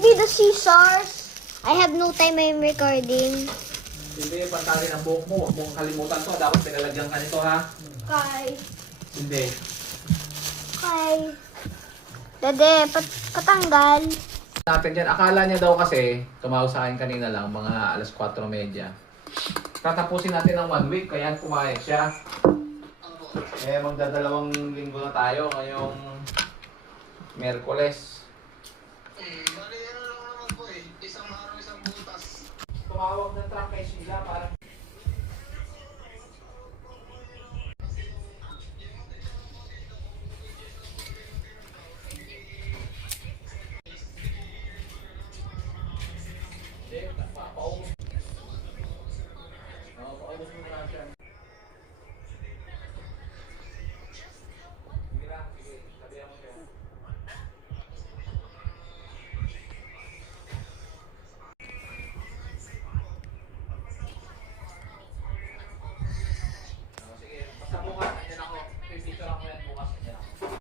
Give me the scissors. I have no time I'm recording. Hindi, pantali ng buhok mo. Huwag mong kalimutan to. Dapat pinalagyan ka nito, ha? Okay. Hindi. Okay. Dede, patanggal. Natin dyan. Akala niya daw kasi, tumawag sa akin kanina lang, mga alas 4:30. Tatapusin natin ng 1 week, kaya pumayag siya. Eh, magdadalawang linggo na tayo ngayong Miyerkules. Bali, ano lang naman po eh. Isang araw, isang butas. Tumawag ng truck kay Sheila para papaubos. Paubos mo na siya.